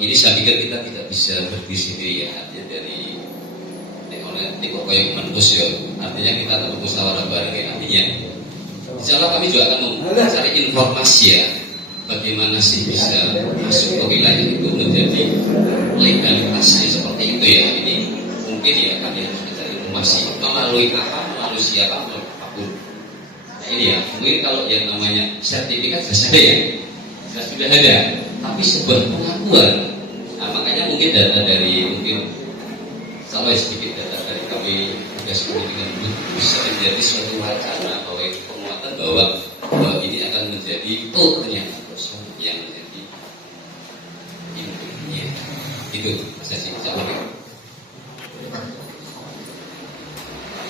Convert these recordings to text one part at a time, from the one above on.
Ini saya pikir kita tidak bisa berdiri sendiri ya, artinya dari kok yang menembus ya, artinya kita tetap musyawarah bareng ya, artinya insya Allah kami juga akan mencari informasi ya, bagaimana sih bisa masuk ke wilayah itu menjadi legalitasnya seperti itu ya. Ini mungkin ya kami harus mencari informasi melalui apa, melalui siapa, melalui apapun. Nah ini ya, mungkin kalau yang namanya sertifikat sudah ya, sudah ada, tapi sebuah pengakuan. Nah makanya mungkin data dari mungkin kalau sedikit data dari kami tugas pendidikan itu bisa menjadi suatu wacana bahwa itu penguatan bahwa ini akan menjadi ternyata persoalan yang menjadi intinya itu saya sih sampaikan.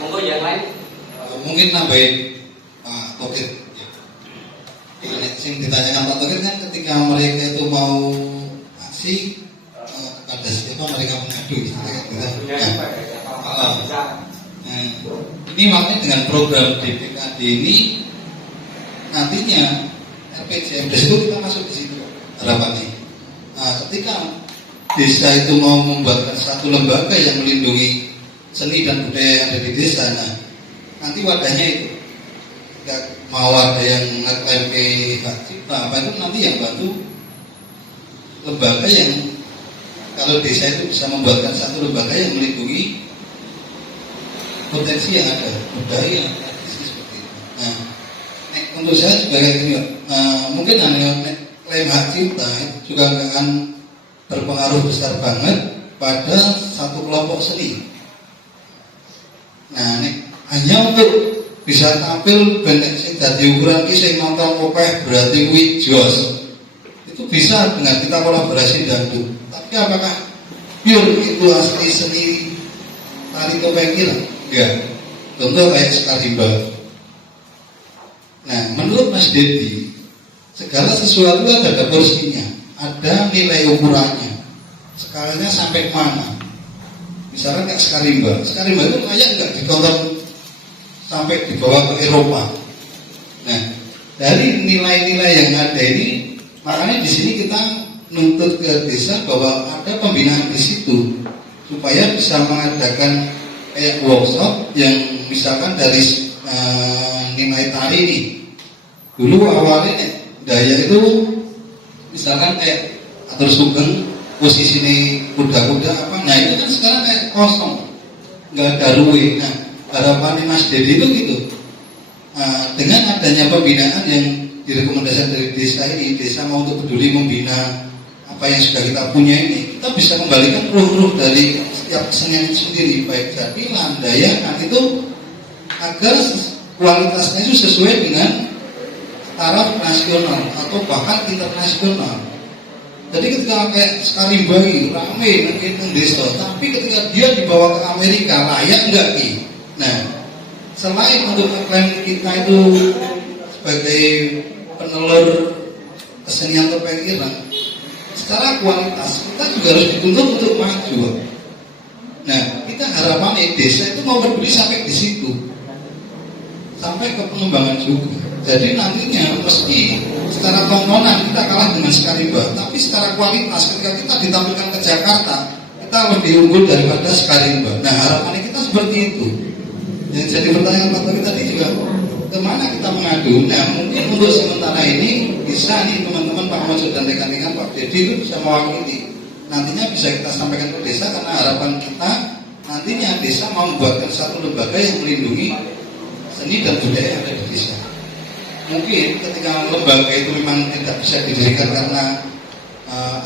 Monggo yang lain mungkin nambahin Pak Tokir. Yang ditanyakan Pak Tokir kan ketika mereka itu mau aksi kepada siapa mereka mengadu ini makanya dengan program DPKD ini nantinya RPJMDes itu kita masuk di situ harapannya. Nah, ketika desa itu mau membuatkan satu lembaga yang melindungi seni dan budaya yang ada di desa, nah nanti wadahnya itu tidak mau ada yang ngeklaim ke hak cipta apa itu nanti yang bantu lembaga yang kalau desa itu bisa membuatkan satu lembaga yang melindungi potensi yang ada, budaya yang tradisi seperti itu. Nah, untuk saya juga kayak gini, mungkin hanya klaim hak cipta itu juga akan berpengaruh besar banget pada satu kelompok seni. Nah, hanya untuk bisa tampil bentuk sing dadi ukuran ki sing nonton kopeh berarti kuwi jos. Itu bisa dengan kita kolaborasi dangdut. Tapi apakah pure itu asli seni tari topeng kita? Enggak, contoh kayak Skarimba. Nah, menurut Mas Dedi, segala sesuatu ada porsinya, ada nilai ukurannya, skalanya sampai mana. Misalnya kayak Skarimba itu layak nggak ditonton sampai dibawa ke Eropa. Nah, dari nilai-nilai yang ada ini, makanya di sini kita nuntut ke desa bahwa ada pembinaan di situ supaya bisa mengadakan kayak workshop yang misalkan dari nilai tari ini. Dulu awalnya daya itu misalkan kayak atur sugeng posisi ini kuda-kuda apa, nah itu kan sekarang kayak kosong, nggak ada ruwe. Nah harapan Mas Dedi itu gitu, dengan adanya pembinaan yang direkomendasikan dari desa ini, desa mau untuk peduli membina apa yang sudah kita punya ini, kita bisa kembalikan ruh-ruh dari setiap kesenian itu sendiri, baik jatilan, dayakan itu agar kualitasnya itu sesuai dengan taraf nasional atau bahkan internasional. Jadi ketika kayak Skarimba itu rame nanti desa, tapi ketika dia dibawa ke Amerika layak nggak ki? Nah, selain untuk mengklaim kita itu sebagai penelur kesenian topeng ireng, secara kualitas kita juga harus dituntut untuk maju. Nah, kita harapannya desa itu mau peduli sampai di situ, sampai ke pengembangan juga. Jadi nantinya meski secara tontonan kita kalah dengan Skarimba, tapi secara kualitas ketika kita ditampilkan ke Jakarta, kita lebih unggul daripada Skarimba. Nah, harapannya kita seperti itu. Yang jadi pertanyaan Pak Tari tadi juga, kemana kita mengadu? Nah, mungkin untuk sementara ini bisa nih teman-teman Pak Mansur dan rekan-rekan Pak Dedi itu bisa mewakili. Nantinya bisa kita sampaikan ke desa karena harapan kita nantinya desa mau membuatkan satu lembaga yang melindungi seni dan budaya yang ada di desa. Mungkin ketika lembaga itu memang tidak bisa didirikan karena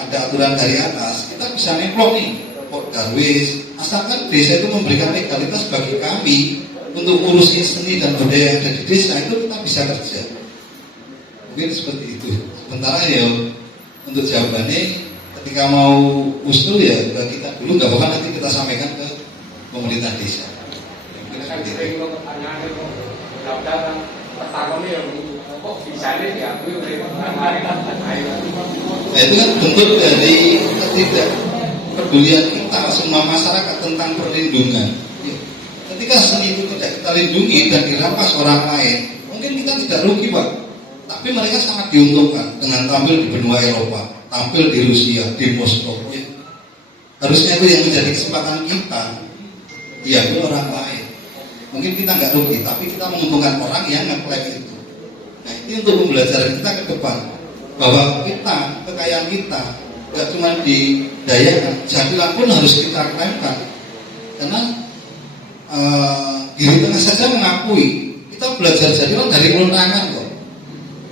ada aturan dari atas, kita bisa nemplok nih, Pok Darwis, asalkan desa itu memberikan legalitas bagi kami untuk urusin seni dan budaya yang ada di desa, itu kita bisa kerja. Mungkin seperti itu. Sementara ya untuk jawabannya ketika mau usul ya kita dulu, nggak apa-apa nanti kita sampaikan ke pemerintah desa. Mungkin seperti itu. Nah, itu kan bentuk dari ketidakpedulian kita semua masyarakat tentang perlindungan. Ketika seni itu tidak kita lindungi dan dirampas orang lain, mungkin kita tidak rugi Pak, tapi mereka sangat diuntungkan dengan tampil di benua Eropa. tampil di Rusia, di Moskow. Ya. Harusnya itu yang menjadi kesempatan kita diambil orang lain. Mungkin kita nggak rugi, tapi kita menguntungkan orang yang ngeklaim itu. Nah ini untuk pembelajaran kita ke depan, bahwa kita, kekayaan kita nggak cuma didayakan, jadilan pun harus kita klaimkan. Karena diri tengah saja mengakui kita belajar jadilan dari ulun-tangan kok.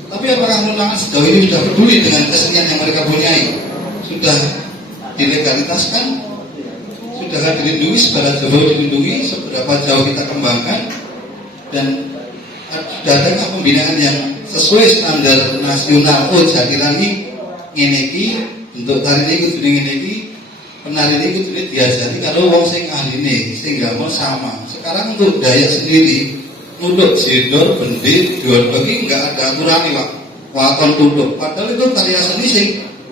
Tapi apakah ulun-tangan sejauh ini sudah peduli dengan kesenian yang mereka punyai? Sudah dilegalitaskan? Sudah dilindungi, seberapa jauh dilindungi, seberapa jauh kita kembangkan, dan sudah ada pembinaan yang sesuai standar nasional. Oh jadilan ini untuk tari ini kudu ngene iki, penari ini kudu diajari karo wong sing ahline, sing gamel sama. Sekarang untuk Dayak sendiri, nunduk jendor, bendir, dua bagi enggak ada aturannya Pak. Waton tunduk. Padahal itu karya seni sing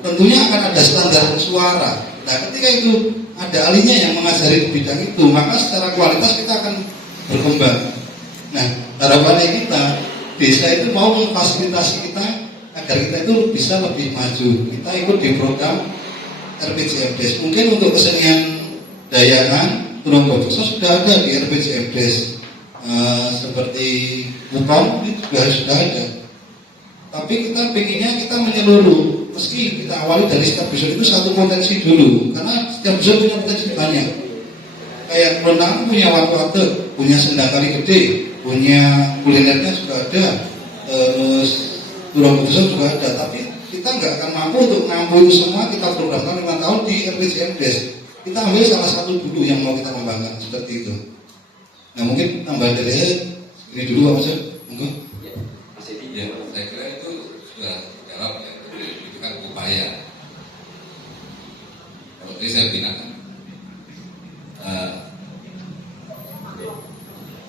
tentunya akan ada standar suara. Nah ketika itu ada ahlinya yang mengajari di bidang itu, maka secara kualitas kita akan berkembang. Nah harapannya kita, desa itu mau memfasilitasi kita agar kita itu bisa lebih maju. Kita ikut di program RPJMDes. Mungkin untuk kesenian Dayakan, Turonggodoso sudah ada di RPJMDes, seperti Wukong itu juga sudah ada. Tapi kita pengennya kita menyeluruh. Meski kita awali dari setiap dusun itu satu potensi dulu, karena setiap dusun punya potensi banyak. Kayak Kelentang punya watu-watu, punya sendang kali gede, punya kulinernya juga ada, terus Turonggodoso juga ada. Tapi kita nggak akan mampu untuk ngampu itu semua. Kita programkan 5 tahun di RPJMDes. Kita ambil salah satu dulu yang mau kita kembangkan seperti itu. Nah mungkin tambahan dari saya ini dulu Pak Mas. Monggo. Ya, saya kira itu sudah jawab ya. Itu kan upaya. Kalau tadi saya bilang kan,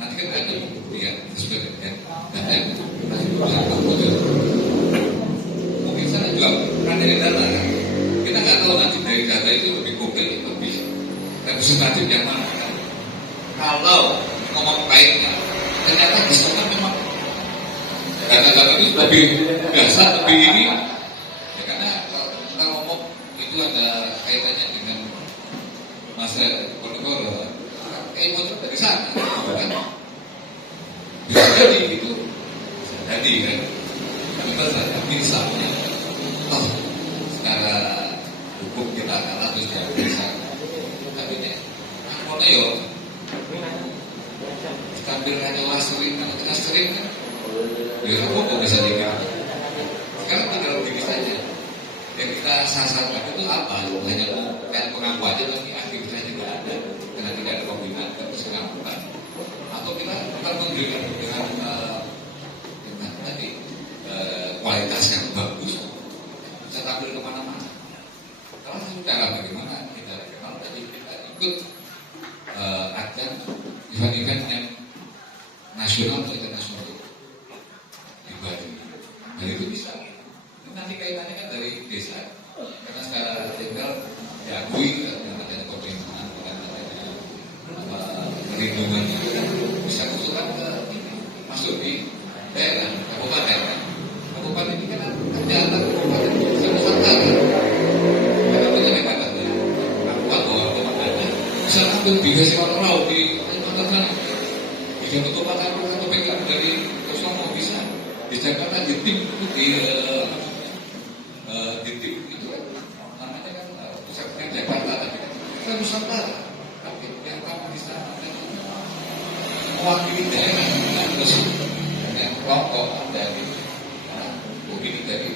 nanti kan ada pembuktian sesuai dengan dan masih belum mungkin sana juga kan dari data kan. Kita nggak tahu nanti dari data itu lebih konkret, lebih representatif yang mana kan. Kalau ngomong baiknya, ternyata di sana memang data-data itu lebih biasa, lebih ini ya, karena kalau kita ngomong itu ada kaitannya dengan masa Ponorogo, motor dari sana kan bisa jadi itu bisa jadi kan, tapi saja misalnya toh secara hukum kita kalah terus tidak bisa, tapi ini mau yo tampil hanya sering, karena tengah sering kan ya apa bisa dikira. Sekarang tinggal begini saja. Yang kita sasarkan itu apa? Hanya kayak pengaku aja, tapi aktivitasnya tidak ada karena tidak ada pembinaan terus pengakuan. Atau kita akan memberikan dengan tadi kualitas yang bagus, bisa tampil kemana-mana. Kalau cara bagaimana kita kenal tadi kita ikut ajang event-event yang nasional atau internasional. Dan itu bisa. Nanti kaitannya kan dari desa. Karena secara tinggal diakui dengan adanya pemerintahan, dengan adanya perlindungan itu kan bisa usulan ke ini, masuk di daerah, kabupaten. Kabupaten ini kan ternyata kabupaten bisa nusantara. Karena punya kaitannya. Aku bahwa kabupaten bisa ambil bingkai sekolah laut di Kalimantan. Bisa ketupat atau pegang dari Kosovo bisa. Di Jakarta di tim itu di tim itu kan namanya kan pusatnya Jakarta tadi kan Nusantara, tapi yang kamu bisa mewakili daerah terus yang kelompok dari begini dari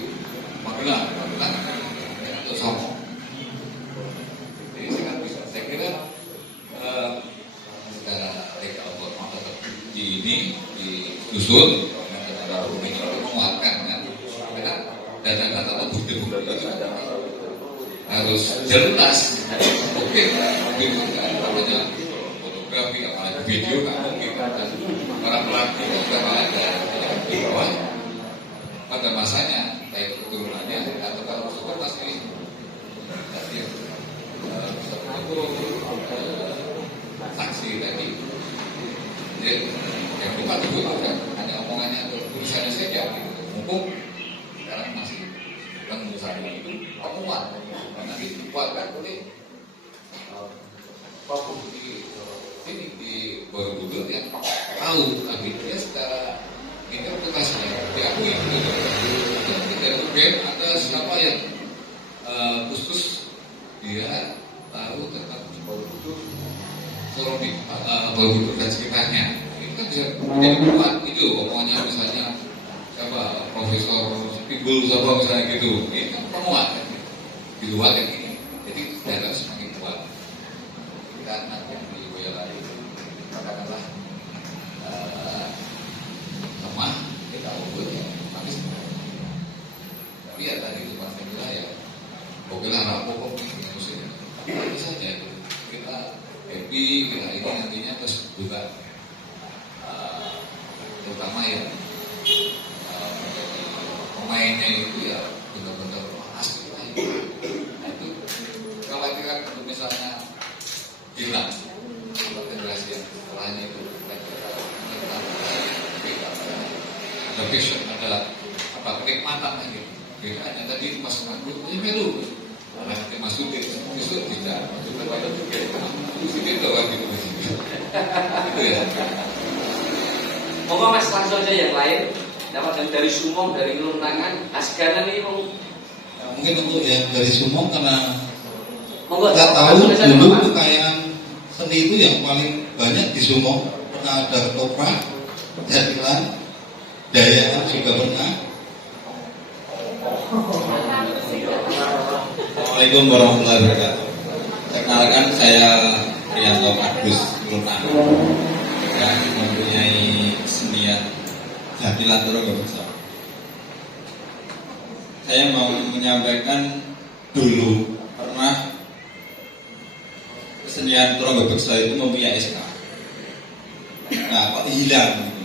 Magelang atau Solo. Jadi saya kira secara legal formal tetap di ini di dusun menguatkan kan, karena data-data atau bukti-bukti itu harus jelas. Mungkin itu kan namanya fotografi, apalagi video kan mungkin dan para pelaku juga ada di bawah pada masanya, baik keturunannya atau kalau suka pasti aku saksi tadi. Jadi yang lupa itu kan hanya omongannya tulisannya saja gitu. Mumpung sekarang masih bukan urusan itu, aku dikuatkan oleh Papua di Borobudur yang tahu akhirnya secara interpretasinya diakui tidak kemudian ada siapa yang khusus dia tahu tentang Borobudur, Borobudur dan sekitarnya. Ini kan bisa menjadi kuat itu, pokoknya misalnya siapa Profesor Pitbull siapa misalnya gitu, ini kan penguat kan, di luar yang ini, jadi daerah semakin kuat. Kita nanti di Boyolali katakanlah lemah, kita ukur ya, tapi ya tadi itu Mas Fadila ya, pokoknya rapok dengan musim itu saja itu kita happy, kita ini nantinya terus juga terutama ya pemainnya itu ya benar-benar asli lah itu. Nah itu kekhawatiran untuk misalnya hilang generasi yang setelahnya itu ada passion, ada apa kenikmatan lagi. Beda hanya tadi pas ngaku ini melu, karena nanti masukin itu tidak, itu berbeda juga. Masukin doang gitu itu ya. Monggo Mas langsung aja yang lain. Dapat dari Sumong, dari Luntangan, Asganan ini mungkin untuk yang dari Sumong karena monggo kita tahu dulu kekayaan seni itu yang paling banyak di Sumong. Pernah ada ketoprak, jatilan, dayaan juga pernah. Assalamualaikum warahmatullahi wabarakatuh. Perkenalkan saya Priyanto Agus Luntangan yang mempunyai kesenian jatilan Turangga Beksa. Saya mau menyampaikan dulu pernah kesenian Turangga Beksa itu mempunyai SK. Nah kok hilang gitu?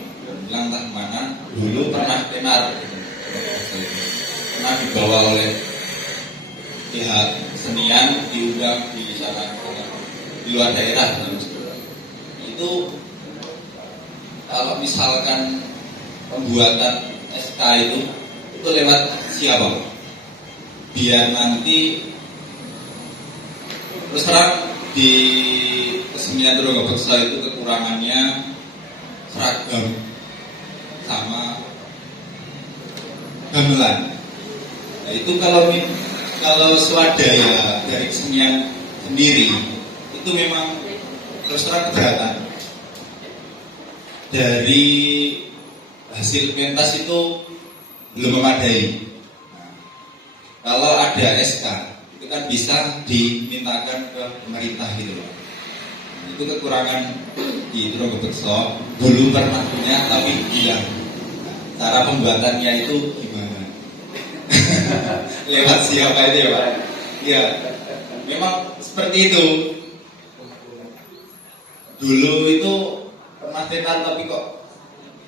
Hilang tak mana? Dulu pernah tenar gitu. Pernah dibawa oleh pihak kesenian, diundang di sana di luar daerah. Itu kalau misalkan pembuatan SK itu lewat siapa? Biar nanti terus terang di kesenian Turangga Beksa itu kekurangannya seragam sama gamelan. Nah, itu kalau swadaya dari kesenian sendiri itu memang terus terang keberatan. Dari hasil pentas itu belum memadai. Nah, kalau ada SK itu kan bisa dimintakan ke pemerintah gitu loh. Itu kekurangan di Turangga Beksa. Dulu pernah punya tapi hilang. Nah, cara pembuatannya itu gimana? Lewat siapa itu ya Pak? Ya, memang seperti itu. Dulu itu pernah tenar tapi kok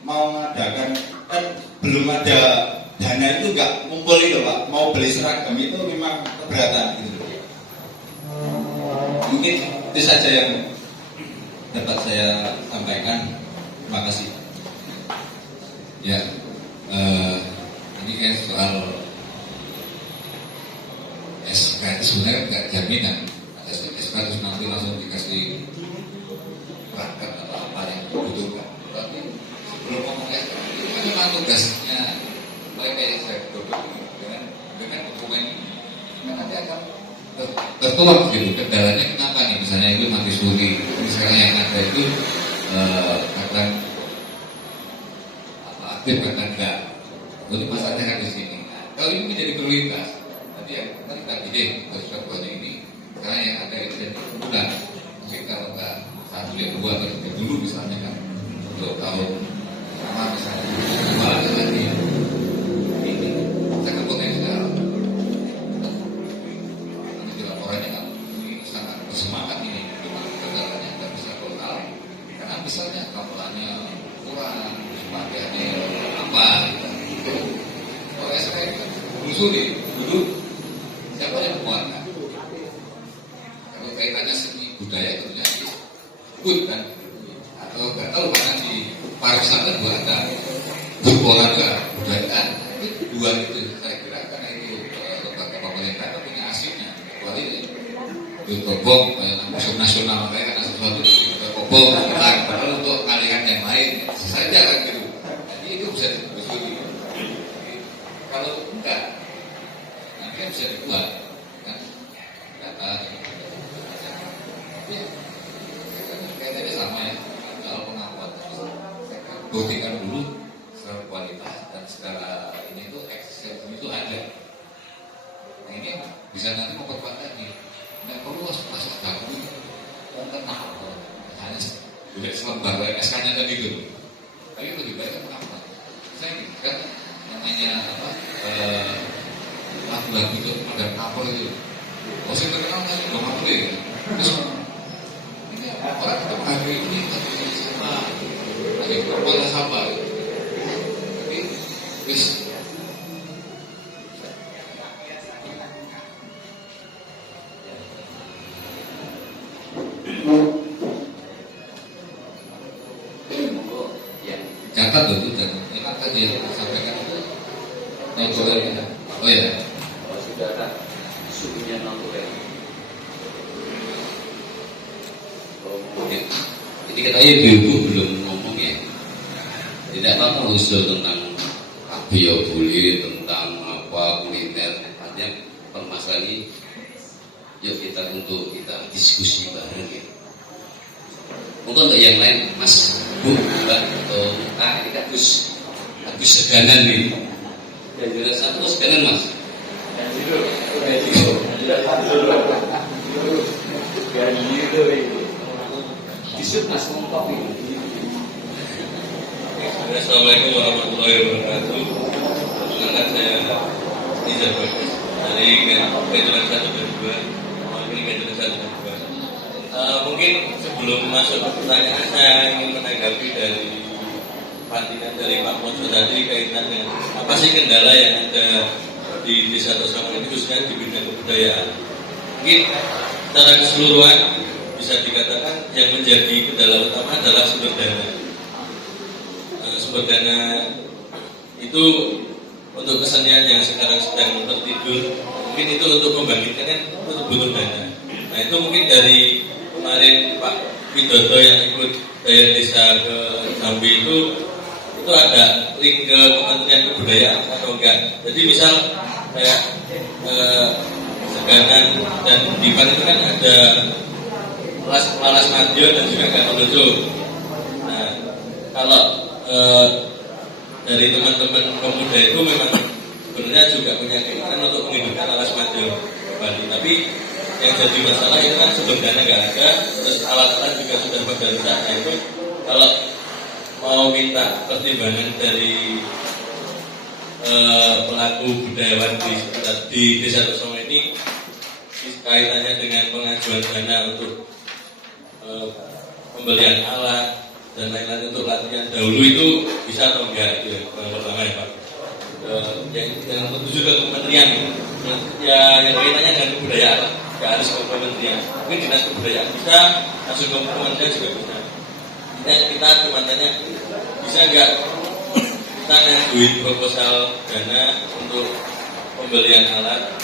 mau mengadakan kan belum ada dana itu nggak ngumpul itu Pak. Mau beli seragam itu memang keberatan gitu. Mungkin itu saja yang dapat saya sampaikan. Terima kasih. Ya, ini kan soal SK itu sebenarnya nggak jaminan. Ada SK terus nanti langsung dikasih perangkat atau apa yang dibutuhkan. Tapi sebelum ngomong SK itu kan memang tugasnya mereka yang saya duduk dengan dokumen ini kan nanti akan tertuang gitu. Kendalanya kenapa nih? Misalnya itu mati suri. Misalnya yang ada itu akan aktif karena enggak. Jadi masalahnya kan di sini. Nah, kalau ini menjadi prioritas, nanti ya kita ide kita buatnya ini. Karena yang ada itu jadi bulan. Mungkin kalau enggak satu yang dua atau tiga dulu misalnya kan untuk tahun pertama misalnya malah lagi ini sangat potensial. Nanti laporannya kan ini sangat bersemangat ini. Cuma kendalanya nggak bisa total. Karena misalnya kapelannya kurang, pakaiannya apa gitu. Kalau saya kan telusuri dulu siapa yang menguatkan. Kalau kaitannya seni budaya tentunya ikut kan, atau nggak tahu karena di pariwisata juga ada berolahraga budayaan. Itu dua itu saya kira karena itu lembaga pemerintah itu punya aslinya kecuali kobong musuh nasional kayak karena sesuatu kobong menang padahal untuk kalian yang lain saja kan gitu. Jadi itu bisa ditelusuri. Kalau enggak nanti kan bisa dibuat kan data ya kayaknya sama ya soal pengakuan buktikan dulu secara kualitas dan secara ini tuh eksistensi itu ada. Nah ini bisa nanti memperkuat lagi. Nggak perlu masuk baku orang kenal hanya udah selembar SK-nya kan gitu. Tapi lebih baik kan apa? Saya kan namanya apa lagu-lagu itu modern cover itu. Oh saya terkenal kan belum apa ya. Terus ini orang kita menghargai ini tapi sama ada kepala sama. Tapi terus catat itu dan enak tadi yang disampaikan itu natural ya. Oh ya. Kalau sudah ada suhunya natural. Ya. Jadi katanya ibu belum ngomong ya. Tidak apa-apa usul tentang biobuli tentang apa kuliner. Artinya permasalahan ini yuk kita untuk kita diskusi bareng ya. Mungkin untuk yang lain Mas Bu Mbak atau ini kan Gus Seganan nih. Ya jelas satu Gus Seganan Mas. Disut Mas Mongkok ini. Assalamualaikum warahmatullahi wabarakatuh. Perkenalkan saya Nizar Bagus dari Kejuran 1 dan 2. Ini Kejuran 1 dan 2. Mungkin sebelum masuk ke pertanyaan saya ingin menanggapi dari pantingan dari Pak Mojo tadi kaitan dengan apa sih kendala yang ada di Desa Tosongo ini khususnya di bidang kebudayaan. Mungkin secara keseluruhan bisa dikatakan yang menjadi kendala utama adalah sumber dana. Sumber dana itu untuk kesenian yang sekarang sedang tertidur mungkin itu untuk membangkitkan itu butuh dana. Nah itu mungkin dari kemarin Pak Widodo yang ikut daya desa ke Jambi itu ada link ke Kementerian Kebudayaan atau enggak. Jadi misal kayak Seganan dan Dipan itu kan ada Laras Madiun dan juga Ganolojo. Nah kalau dari teman-teman pemuda itu memang sebenarnya juga punya keinginan untuk menghidupkan Laras Madiun kembali. Tapi yang jadi masalah itu kan sumber dana nggak ada, terus alat-alat juga sudah pada rusak. Nah itu kalau mau minta pertimbangan dari pelaku budayawan di Desa Tosongo ini kaitannya dengan pengajuan dana untuk pembelian alat dan lain-lain untuk latihan dahulu itu bisa atau enggak itu yang pertama ya Pak. Yang tertuju ke kementerian ya yang kaitannya dengan kebudayaan nggak harus ke kementerian, mungkin dinas kebudayaan bisa langsung ke kementerian juga bisa. Kita cuma tanya bisa nggak kita ngajuin proposal dana untuk pembelian alat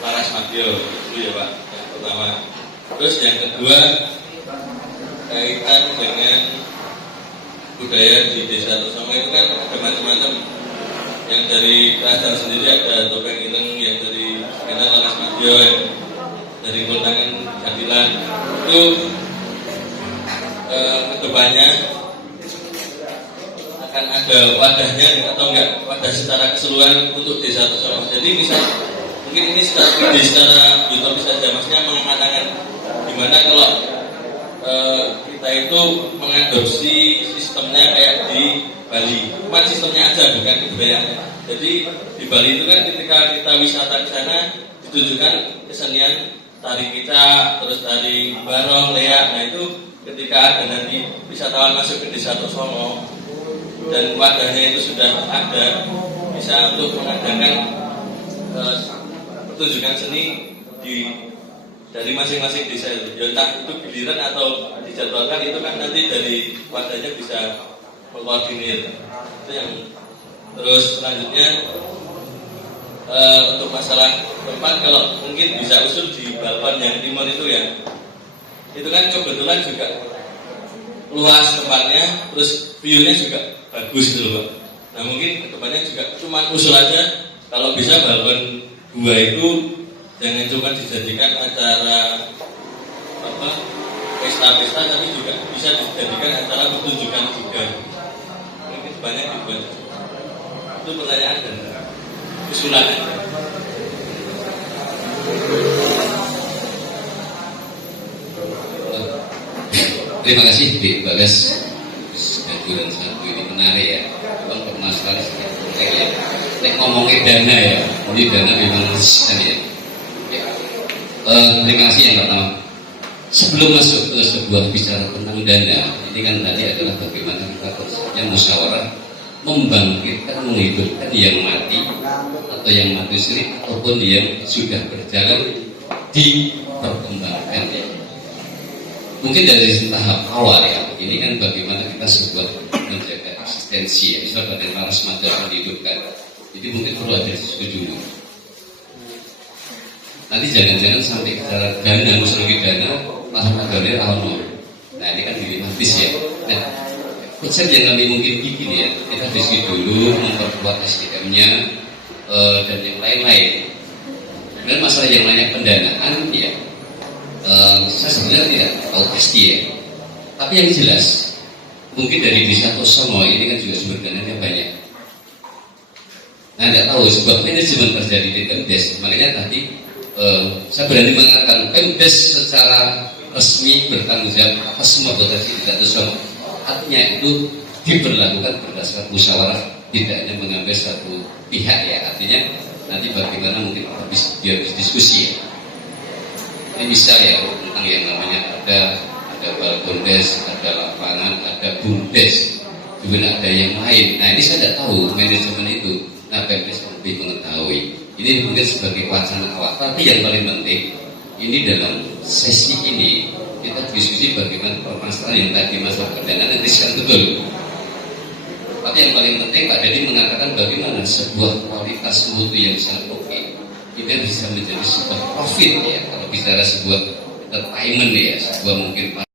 Laras Madiun itu ya Pak yang pertama. Terus yang kedua kaitan dengan budaya di Desa Tosongo itu kan ada macam-macam. Yang dari Kerajaan sendiri ada topeng ireng, yang dari Seganan Laras Madiun, dari Kondangan Jatilan itu kedepannya akan ada wadahnya atau enggak wadah secara keseluruhan untuk Desa Tosongo. Jadi misal mungkin ini secara utopis saja, maksudnya mengatakan gimana kalau kita itu mengadopsi sistemnya kayak di Bali, cuma sistemnya aja bukan kebudayaan. Jadi di Bali itu kan ketika kita wisata ke sana ditunjukkan kesenian tari kicak, terus tari barong, leak. Nah itu ketika ada nanti wisatawan masuk ke Desa Tosongo dan wadahnya itu sudah ada, bisa untuk mengadakan pertunjukan seni dari masing-masing desa itu. Ya entah itu giliran atau dijadwalkan, itu kan nanti dari wadahnya bisa mengkoordinir. Itu yang terus selanjutnya untuk masalah tempat, kalau mungkin bisa usul di Balkon yang timur itu ya, itu kan kebetulan juga luas tempatnya, terus view-nya juga bagus gitu loh Pak. Nah mungkin kedepannya juga cuma usul aja, kalau bisa Balkon 2 itu jangan cuma dijadikan acara apa pesta-pesta, tapi juga bisa dijadikan acara pertunjukan juga. Mungkin banyak dibuat. Itu pertanyaan dan usulan aja. Terima kasih Pak Bagas. Kejuran satu ini menarik ya. Memang permasalahan konteks ya. Nek ngomongin dana ya, ini dana memang resisten ya. Terima kasih yang pertama. Sebelum masuk ke sebuah bicara tentang dana, ini kan tadi adalah bagaimana kita konsepnya musyawarah membangkitkan, menghidupkan yang mati atau yang mati suri ataupun yang sudah berjalan diperkembangkan ya. Mungkin dari tahap awal ya, ini kan bagaimana kita sebuah menjaga eksistensi ya, misalnya Badan Laras Madara dihidupkan, jadi mungkin perlu ada diskusi dulu. Nanti jangan-jangan sampai ke dana, musuhi dana, masalah dana awal. Nah ini kan dilematis ya. Nah, konsep yang kami mungkin bikin ya, kita diskusi dulu, memperkuat SDM-nya dan yang lain-lain. Kemudian masalah yang lainnya pendanaan ya. Saya sebenarnya tidak tahu pasti ya, tapi yang jelas mungkin dari Desa Tosono ini kan juga sumber dananya banyak. Nah, tidak tahu sebab manajemen terjadi di Pemdes. Makanya tadi saya berani mengatakan Pemdes secara resmi bertanggung jawab atas semua potensi Desa Tosono. Artinya itu diberlakukan berdasarkan musyawarah, tidak hanya mengambil satu pihak ya. Artinya nanti bagaimana mungkin biar diskusi ya. Ini misal ya tentang yang namanya ada balkondes, ada lapangan, ada bumdes, juga ada yang lain. Nah ini saya tidak tahu manajemen itu. Nah Pemdes lebih mengetahui. Ini mungkin sebagai wacana awal. Tapi yang paling penting ini dalam sesi ini kita diskusi bagaimana permasalahan yang tadi masalah pendanaan riskan betul. Tapi yang paling penting Pak Dedi mengatakan bagaimana sebuah kualitas mutu yang sangat oke ini bisa menjadi sebuah profit ya, kalau bicara sebuah entertainment ya, sebuah mungkin